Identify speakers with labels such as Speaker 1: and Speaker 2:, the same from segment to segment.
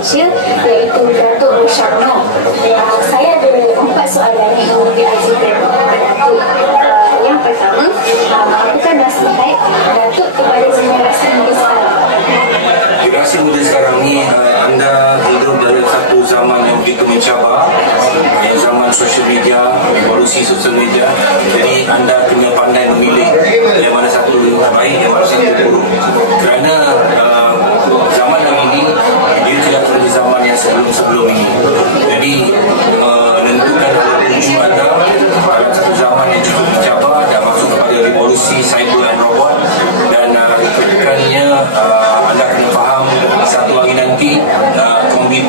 Speaker 1: kecil iaitu Datuk Musharno. Ah, saya ada empat soalan yang ingin diajukan kepada Datuk. Ah, yang pertama, ah, apakah nasihat Datuk kepada generasi muda sekarang?
Speaker 2: Generasi muda sekarang ni anda hidup dalam satu zaman yang begitu mencabar yang zaman social media, revolusi social media. Jadi anda kena pandai memilih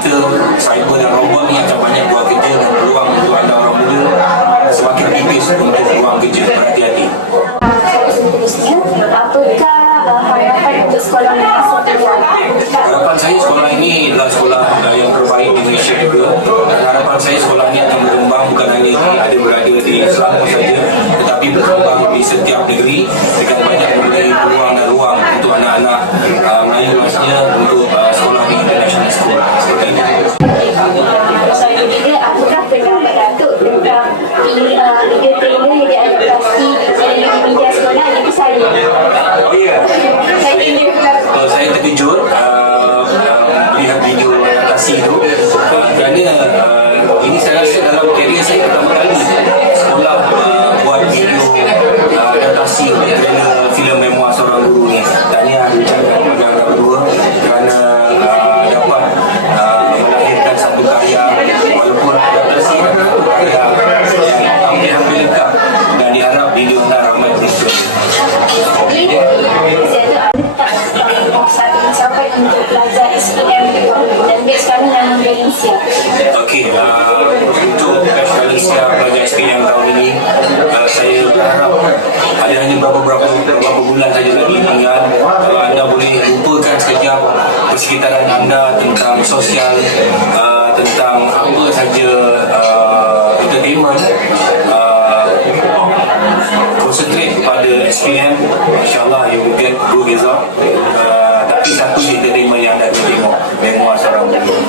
Speaker 2: komputer, cyber dan robot ni akan banyak buat kerja dan peluang untuk anda orang muda semakin tipis untuk peluang kerja berhati-hati
Speaker 1: Uh, apakah untuk sekolah
Speaker 2: harapan saya sekolah ini adalah sekolah uh, yang terbaik di Malaysia juga. Dan harapan saya sekolah ini akan berkembang bukan hanya ada berada di Selangor saja tetapi berkembang di setiap negeri dengan banyak memberi peluang dan ruang untuk anak-anak uh, Melayu maksudnya untuk
Speaker 1: tentang untuk pelajar SPM dan batch kami dalam Malaysia.
Speaker 2: Okey, uh, untuk batch Malaysia pelajar SPM tahun ini, uh, saya berharap ada hanya beberapa beberapa, beberapa bulan saja lagi tinggal. Kalau uh, anda boleh lupakan sekejap persekitaran anda tentang sosial, uh, tentang apa saja uh, entertainment, uh, Concentrate pada SPM InsyaAllah you will get good result Hindi man yan, hindi mo, hindi mo asarang mo.